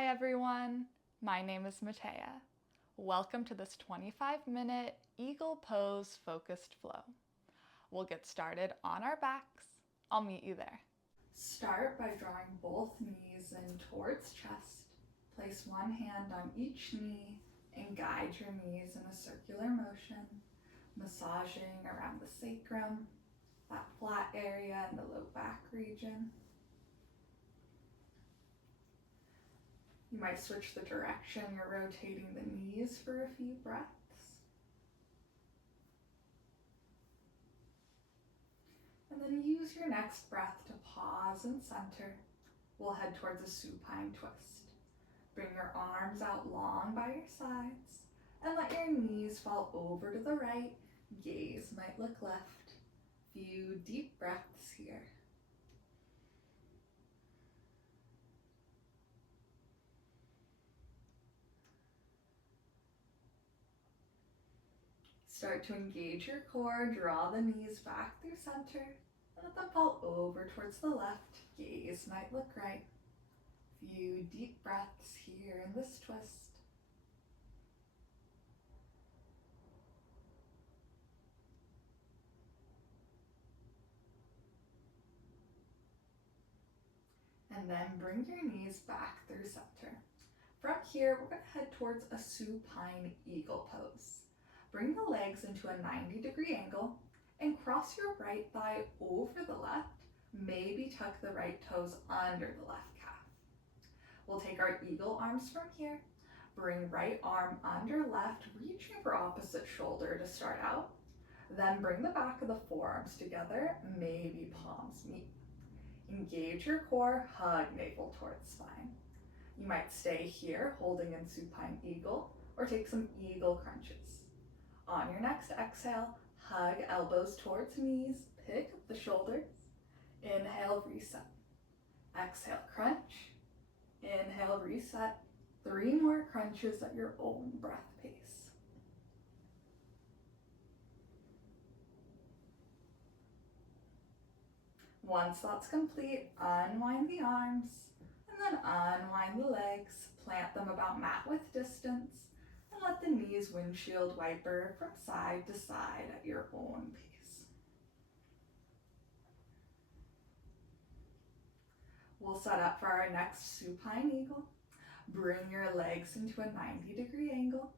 Hi everyone, my name is Matea. Welcome to this 25-minute Eagle Pose focused flow. We'll get started on our backs. I'll meet you there. Start by drawing both knees in towards chest. Place one hand on each knee and guide your knees in a circular motion, massaging around the sacrum, that flat area in the low back region. You might switch the direction you're rotating the knees for a few breaths. And then use your next breath to pause and center. We'll head towards a supine twist. Bring your arms out long by your sides and let your knees fall over to the right. Gaze might look left. Few deep breaths here. Start to engage your core, draw the knees back through center, and let them fall over towards the left. Gaze might look right. Few deep breaths here in this twist. And then bring your knees back through center. From here, we're going to head towards a supine eagle pose. Bring the legs into a 90-degree angle and cross your right thigh over the left. Maybe tuck the right toes under the left calf. We'll take our eagle arms from here. Bring right arm under left, reaching for opposite shoulder to start out. Then bring the back of the forearms together, maybe palms meet. Engage your core, hug navel towards spine. You might stay here holding in supine eagle or take some eagle crunches. On your next exhale, hug elbows towards knees, pick up the shoulders. Inhale, reset. Exhale, crunch. Inhale, reset. 3 more crunches at your own breath pace. Once that's complete, unwind the arms and then unwind the legs. Plant them about mat width distance. And let the knees windshield wiper from side to side at your own pace. We'll set up for our next supine eagle. Bring your legs into a 90-degree angle.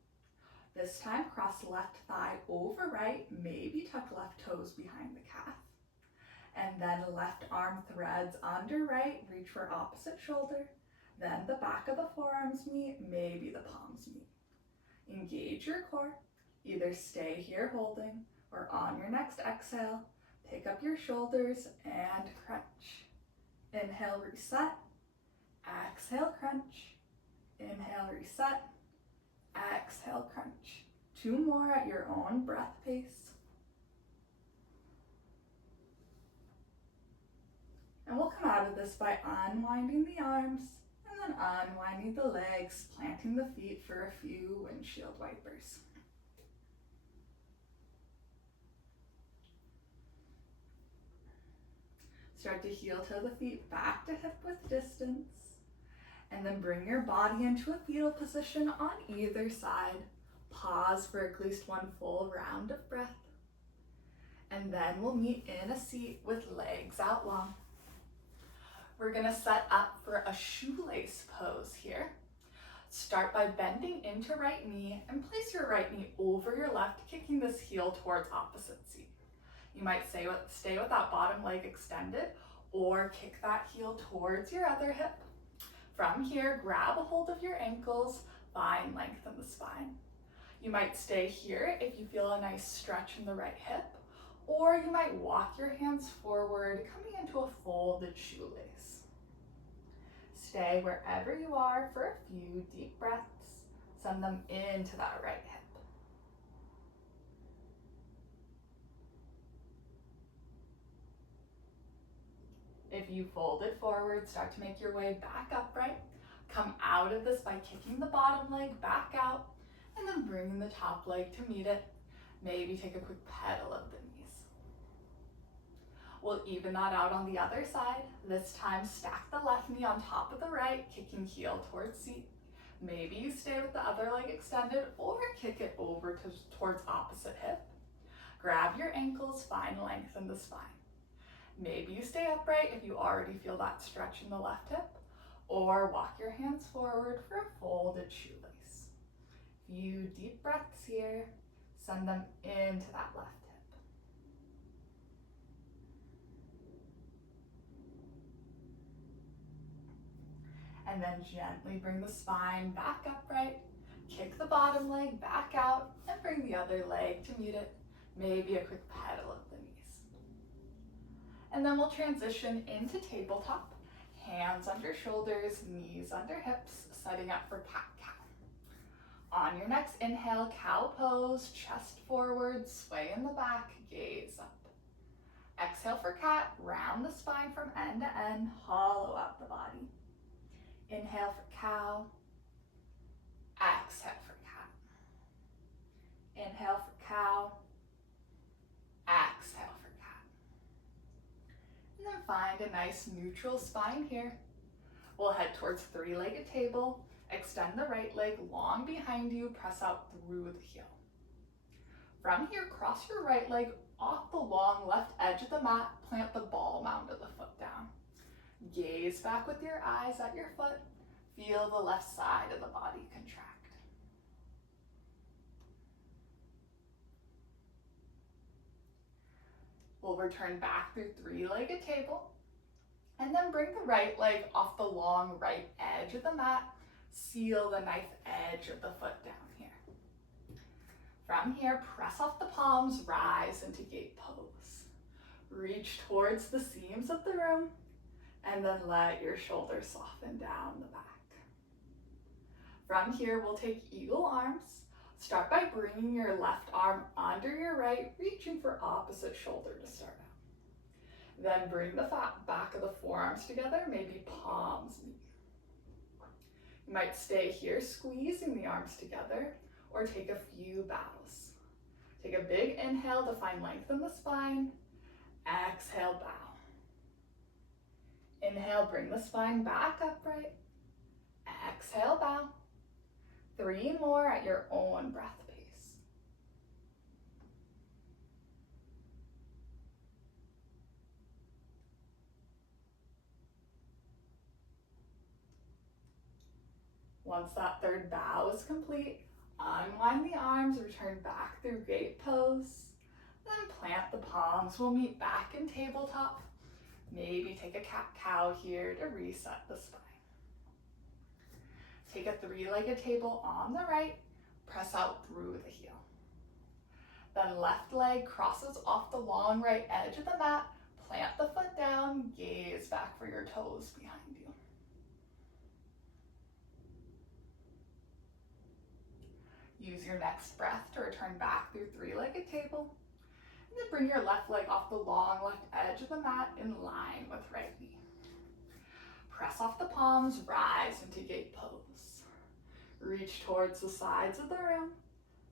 This time, cross left thigh over right, maybe tuck left toes behind the calf. And then left arm threads under right, reach for opposite shoulder. Then the back of the forearms meet, maybe the palms meet. Engage your core. Either stay here holding or on your next exhale, pick up your shoulders and crunch. Inhale, reset. Exhale, crunch. Inhale, reset. Exhale, crunch. 2 more at your own breath pace. And we'll come out of this by unwinding the arms and then unwinding the legs, planting the feet for a few windshield wipers. Start to heel toe the feet back to hip width distance. And then bring your body into a fetal position on either side. Pause for at least 1 full round of breath. And then we'll meet in a seat with legs out long. We're gonna set up for a shoelace pose here. Start by bending into right knee and place your right knee over your left, kicking this heel towards opposite seat. You might stay with that bottom leg extended or kick that heel towards your other hip. From here, grab a hold of your ankles, find length in the spine. You might stay here if you feel a nice stretch in the right hip, or you might walk your hands forward, coming into a folded shoelace. Stay wherever you are for a few deep breaths. Send them into that right hip. If you folded forward, start to make your way back upright. Come out of this by kicking the bottom leg back out and then bringing the top leg to meet it. Maybe take a quick pedal of the knees. We'll even that out on the other side. This time, stack the left knee on top of the right, kicking heel towards seat. Maybe you stay with the other leg extended or kick it over towards opposite hip. Grab your ankles, find length in the spine. Maybe you stay upright if you already feel that stretch in the left hip, or walk your hands forward for a folded shoelace. Few deep breaths here. Send them into that left hip. And then gently bring the spine back upright. Kick the bottom leg back out and bring the other leg to meet it. Maybe a quick pedal of the knees. And then we'll transition into tabletop. Hands under shoulders, knees under hips, setting up for cat-cow. On your next inhale, cow pose, chest forward, sway in the back, gaze up. Exhale for cat, round the spine from end to end, hollow out the body. Inhale for cow, exhale for cat. Inhale for cow, exhale for cat. And then find a nice neutral spine here. We'll head towards three-legged table. Extend the right leg long behind you, press out through the heel. From here, cross your right leg off the long left edge of the mat, plant the ball mound of the foot down. Gaze back with your eyes at your foot. Feel the left side of the body contract. We'll return back through three-legged table, and then bring the right leg off the long right edge of the mat. Seal the knife edge of the foot down here. From here, press off the palms, rise into gate pose. Reach towards the seams of the room, and then let your shoulders soften down the back. From here, we'll take eagle arms. Start by bringing your left arm under your right, reaching for opposite shoulder to start out. Then bring the back of the forearms together, maybe palms meet. You might stay here, squeezing the arms together, or take a few bows. Take a big inhale to find length in the spine. Exhale, bow. Inhale, bring the spine back upright. Exhale, bow. 3 more at your own breath pace. Once that third bow is complete, unwind the arms, return back through gate pose, then plant the palms. We'll meet back in tabletop. Maybe take a cat-cow here to reset the spine. Take a three-legged table on the right, press out through the heel. Then left leg crosses off the long right edge of the mat, plant the foot down, gaze back for your toes behind you. Use your next breath to return back through three-legged table, and then bring your left leg off the long left edge of the mat in line with right knee. Press off the palms, rise into gate pose. Reach towards the sides of the room.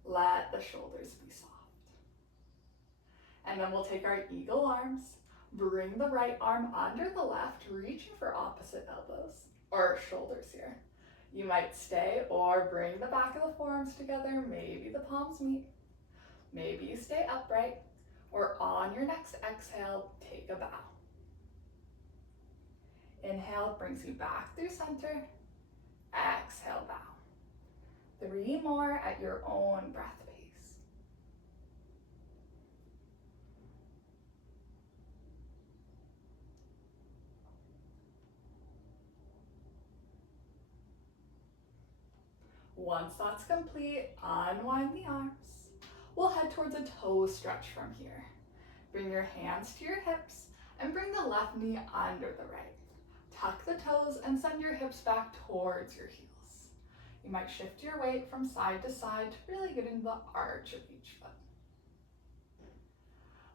Let the shoulders be soft. And then we'll take our eagle arms, bring the right arm under the left, reaching for opposite elbows or shoulders here. You might stay or bring the back of the forearms together, maybe the palms meet. Maybe you stay upright, or on your next exhale, take a bow. Inhale brings you back through center. Exhale, bow. 3 more at your own breath pace. Once that's complete, unwind the arms. We'll head towards a toe stretch from here. Bring your hands to your hips and bring the left knee under the right. Tuck the toes and send your hips back towards your heels. You might shift your weight from side to side to really get into the arch of each foot.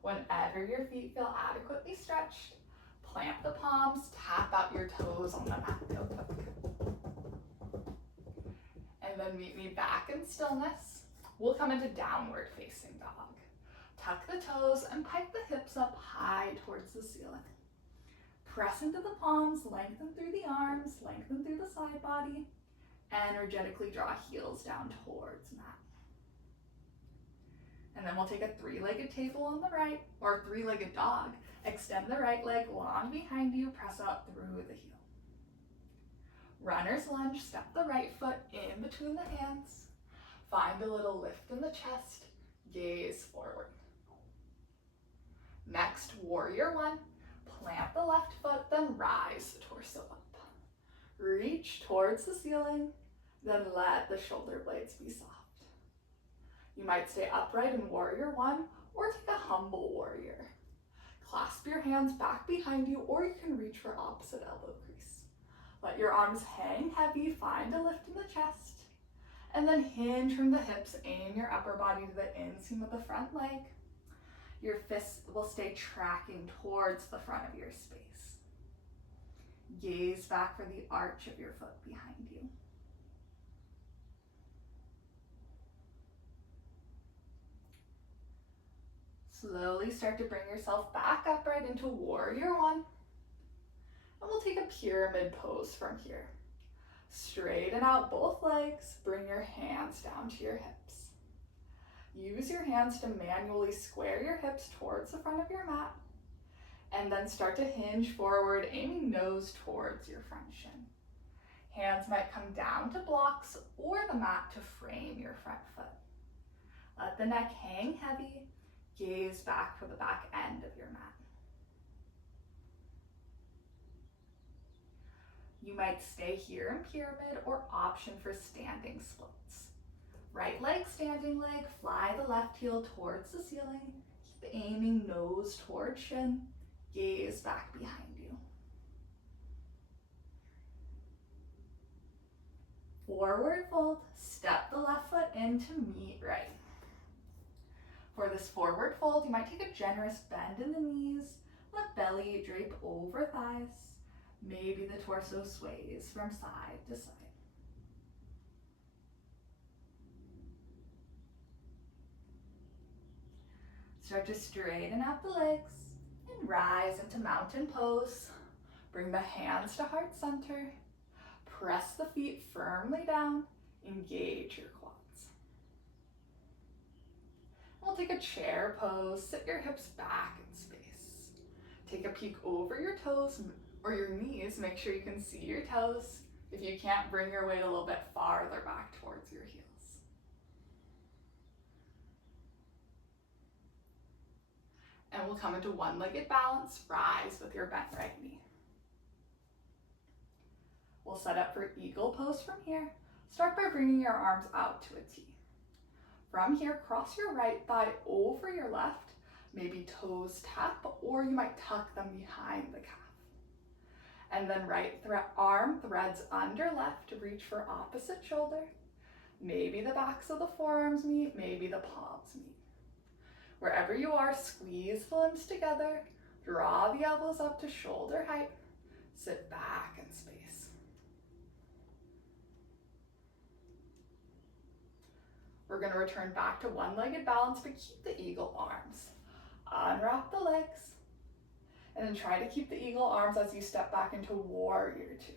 Whenever your feet feel adequately stretched, plant the palms, tap out your toes on the mat real quick. And then meet me back in stillness. We'll come into downward facing dog. tuck the toes and pike the hips up high towards the ceiling. Press into the palms, lengthen through the arms, lengthen through the side body. Energetically draw heels down towards mat. And then we'll take a three-legged table on the right, or three-legged dog. Extend the right leg long behind you, press up through the heel. Runner's lunge, step the right foot in between the hands. Find a little lift in the chest, gaze forward. Next, warrior one. Plant the left foot, then rise the torso up. Reach towards the ceiling, then let the shoulder blades be soft. You might stay upright in warrior one, or take a humble warrior. Clasp your hands back behind you, or you can reach for opposite elbow crease. Let your arms hang heavy, find a lift in the chest, and then hinge from the hips, aim your upper body to the inseam of the front leg. Your fists will stay tracking towards the front of your space. Gaze back for the arch of your foot behind you. Slowly start to bring yourself back upright into warrior one. And we'll take a pyramid pose from here. Straighten out both legs, bring your hands down to your hips. Use your hands to manually square your hips towards the front of your mat, and then start to hinge forward, aiming nose towards your front shin. Hands might come down to blocks or the mat to frame your front foot. Let the neck hang heavy, gaze back for the back end of your mat. You might stay here in pyramid or option for standing splits. Right leg, standing leg, fly the left heel towards the ceiling. Keep aiming nose towards shin. Gaze back behind you. Forward fold, step the left foot in to meet right. For this forward fold, you might take a generous bend in the knees. Let belly drape over thighs. Maybe the torso sways from side to side. Start to straighten out the legs and rise into mountain pose. Bring the hands to heart center. Press the feet firmly down. Engage your quads. We'll take a chair pose. Sit your hips back in space. Take a peek over your toes or your knees. Make sure you can see your toes. If you can't, bring your weight a little bit farther back towards your heels. And we'll come into one-legged balance, rise with your bent right knee. We'll set up for eagle pose from here. Start by bringing your arms out to a T. From here, cross your right thigh over your left, maybe toes tap, or you might tuck them behind the calf. And then right arm threads under left to reach for opposite shoulder. Maybe the backs of the forearms meet, maybe the palms meet. Wherever you are, squeeze the limbs together, draw the elbows up to shoulder height, sit back in space. We're going to return back to one-legged balance, but keep the eagle arms. Unwrap the legs, and then try to keep the eagle arms as you step back into warrior two.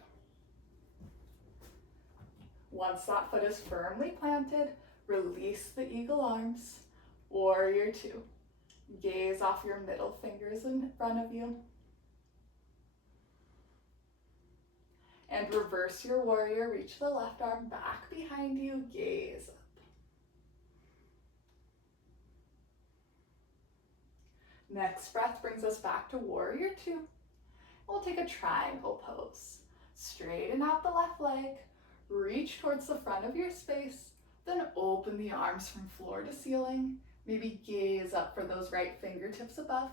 Once that foot is firmly planted, release the eagle arms. Warrior two. Gaze off your middle fingers in front of you. And reverse your warrior. Reach the left arm back behind you. Gaze up. Next breath brings us back to warrior two. We'll take a triangle pose. Straighten out the left leg. Reach towards the front of your space. Then open the arms from floor to ceiling. Maybe gaze up for those right fingertips above.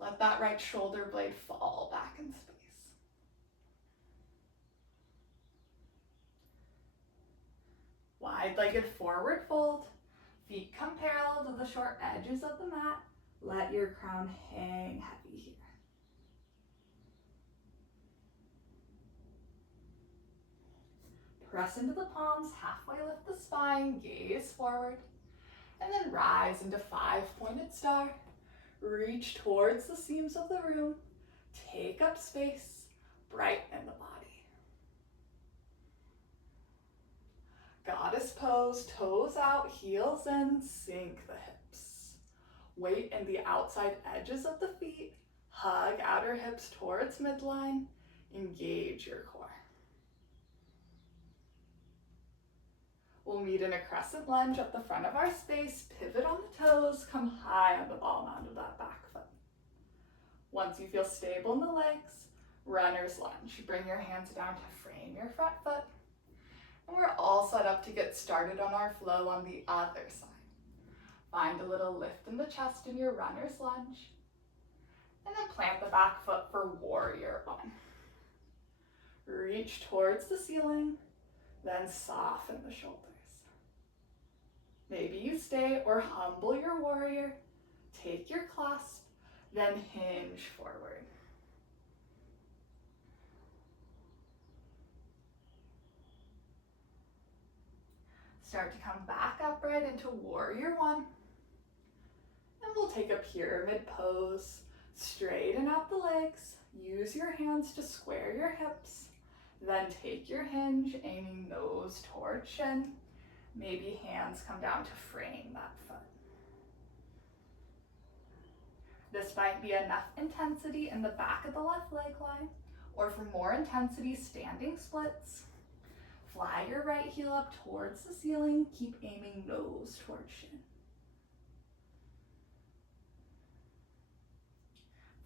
Let that right shoulder blade fall back in space. Wide-legged forward fold. Feet come parallel to the short edges of the mat. Let your crown hang heavy here. Press into the palms, halfway lift the spine, gaze forward. And then rise into 5-pointed star. Reach towards the seams of the room. Take up space. Brighten the body. Goddess pose, toes out, heels in, sink the hips. Weight in the outside edges of the feet. Hug outer hips towards midline. Engage your core. We'll meet in a crescent lunge up the front of our space, pivot on the toes, come high on the ball mound of that back foot. Once you feel stable in the legs, runner's lunge. Bring your hands down to frame your front foot. And we're all set up to get started on our flow on the other side. Find a little lift in the chest in your runner's lunge. And then plant the back foot for warrior one. Reach towards the ceiling, then soften the shoulders. Maybe you stay or humble your warrior. Take your clasp, then hinge forward. Start to come back upright into warrior one. And we'll take a pyramid pose. Straighten out the legs. Use your hands to square your hips. Then take your hinge, aiming nose toward shin. Maybe hands come down to frame that foot. This might be enough intensity in the back of the left leg line, or for more intensity, standing splits. Fly your right heel up towards the ceiling. Keep aiming nose toward shin.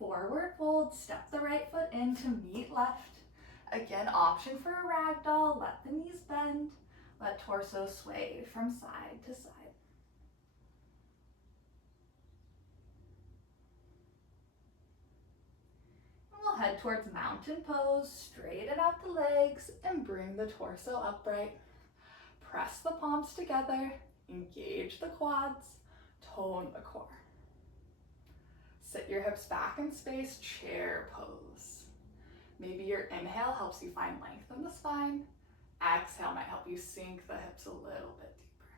Forward fold, step the right foot in to meet left. Again, option for a ragdoll. Let the knees bend. Let torso sway from side to side. And we'll head towards mountain pose. Straighten out the legs and bring the torso upright. Press the palms together. Engage the quads. Tone the core. Sit your hips back in space, chair pose. Maybe your inhale helps you find length in the spine. Exhale might help you sink the hips a little bit deeper.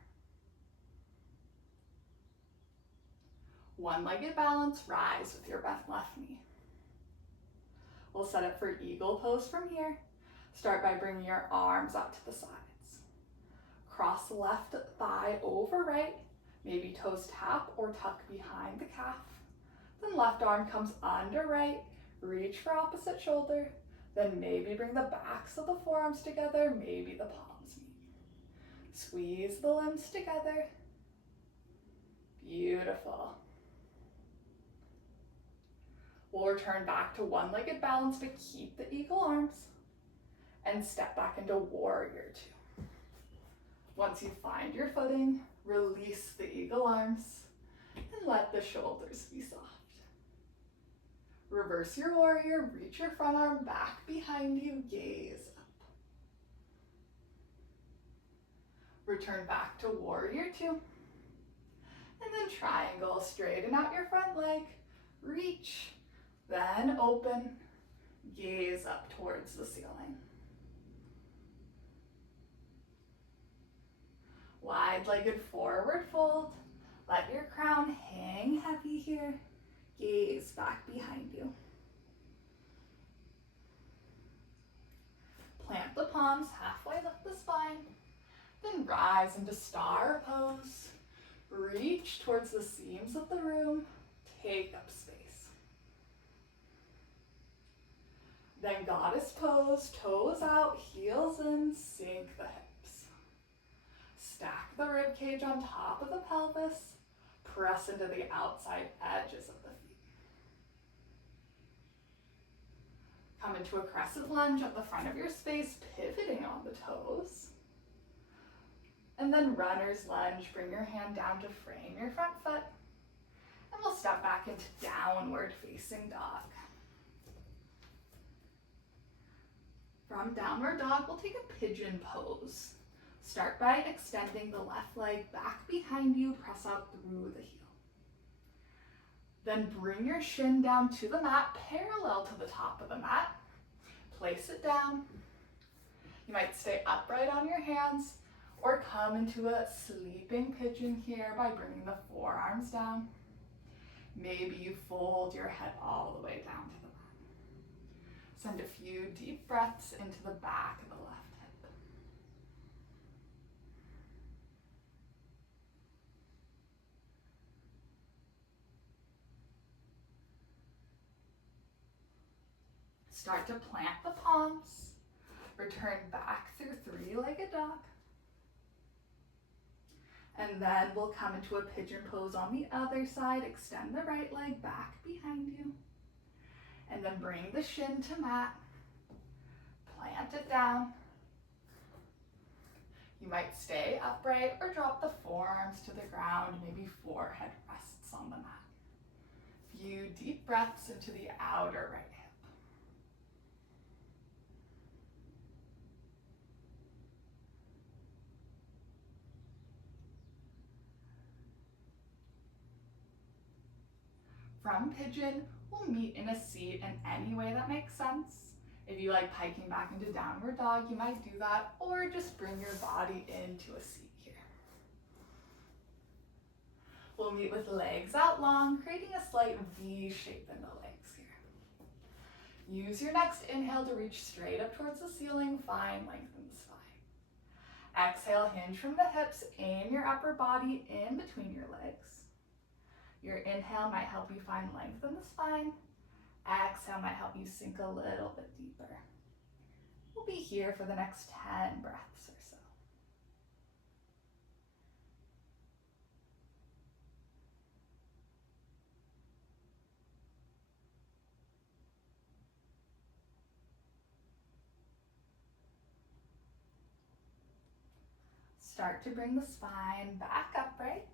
One-legged balance, rise with your bent left knee. We'll set up for eagle pose from here. Start by bringing your arms out to the sides. Cross the left thigh over right. Maybe toes tap or tuck behind the calf. Then left arm comes under right. Reach for opposite shoulder. Then maybe bring the backs of the forearms together, maybe the palms meet. Squeeze the limbs together. Beautiful. We'll return back to one-legged balance, but keep the eagle arms. And step back into warrior two. Once you find your footing, release the eagle arms and let the shoulders be soft. Reverse your warrior, reach your front arm back behind you, gaze up. Return back to warrior two. And then triangle, straighten out your front leg, reach, then open, gaze up towards the ceiling. Wide-legged forward fold, let your crown hang heavy here. Gaze back behind you. Plant the palms, halfway lift the spine, then rise into star pose. Reach towards the seams of the room, take up space. Then goddess pose, toes out, heels in, sink the hips. Stack the rib cage on top of the pelvis, press into the outside edges of the feet. Come into a crescent lunge at the front of your space, pivoting on the toes. And then runner's lunge, bring your hand down to frame your front foot. And we'll step back into downward facing dog. From downward dog, we'll take a pigeon pose. Start by extending the left leg back behind you, press out through the heel. Then bring your shin down to the mat, parallel to the top of the mat. Place it down. You might stay upright on your hands, Or come into a sleeping pigeon here by bringing the forearms down. Maybe you fold your head all the way down to the mat. Send a few deep breaths into the back of the left hip. Start to plant the palms. Return back through three-legged dog. And then we'll come into a pigeon pose on the other side. Extend the right leg back behind you. And then bring the shin to mat. Plant it down. You might stay upright or drop the forearms to the ground. Maybe forehead rests on the mat. Few deep breaths into the outer right hip. From pigeon, we'll meet in a seat in any way that makes sense. If you like hiking back into downward dog, you might do that, or just bring your body into a seat here. We'll meet with legs out long, creating a slight V shape in the legs here. Use your next inhale to reach straight up towards the ceiling. Find length in the spine. Exhale, hinge from the hips, aim your upper body in between your legs. Your inhale might help you find length in the spine. Exhale might help you sink a little bit deeper. We'll be here for the next 10 breaths or so. Start to bring the spine back upright.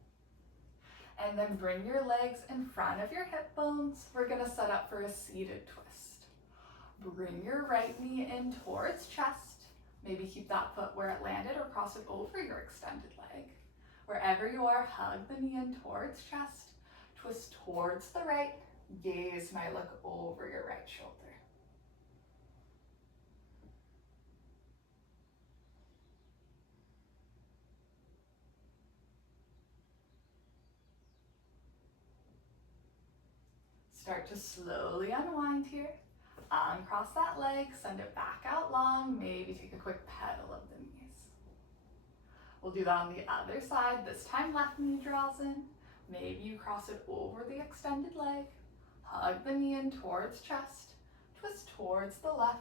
And then bring your legs in front of your hip bones. We're gonna set up for a seated twist. Bring your right knee in towards chest. Maybe keep that foot where it landed or cross it over your extended leg. Wherever you are, hug the knee in towards chest. Twist towards the right. Gaze might look over your right shoulder. Start to slowly unwind here. Uncross that leg, send it back out long, maybe take a quick pedal of the knees. We'll do that on the other side. This time left knee draws in. Maybe you cross it over the extended leg. Hug the knee in towards chest. Twist towards the left,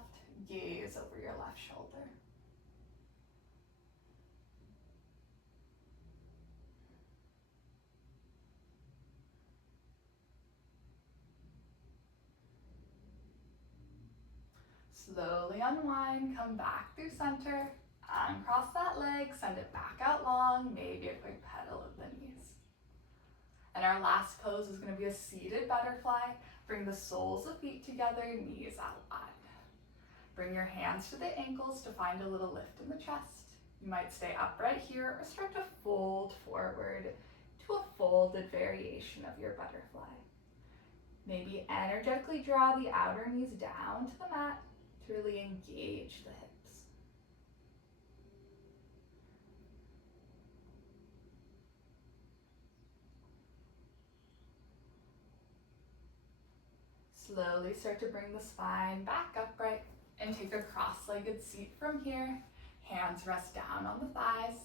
gaze over your left shoulder. Slowly unwind, come back through center, uncross that leg, send it back out long, maybe a quick pedal of the knees. And our last pose is going to be a seated butterfly. Bring the soles of feet together, knees out wide. Bring your hands to the ankles to find a little lift in the chest. You might stay upright here or start to fold forward to a folded variation of your butterfly. Maybe energetically draw the outer knees down to the mat to really engage the hips. Slowly start to bring the spine back upright and take a cross-legged seat from here. Hands rest down on the thighs.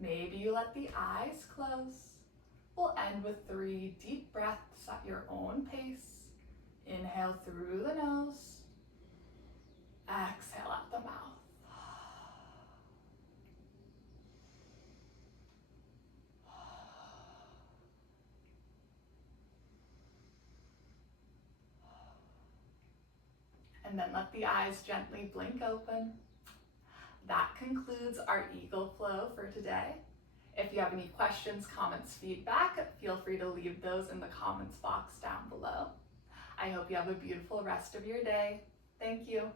Maybe you let the eyes close. We'll end with 3 deep breaths at your own pace. Inhale through the nose. Exhale out the mouth. And then let the eyes gently blink open. That concludes our Eagle Flow for today. If you have any questions, comments, feedback, feel free to leave those in the comments box down below. I hope you have a beautiful rest of your day. Thank you.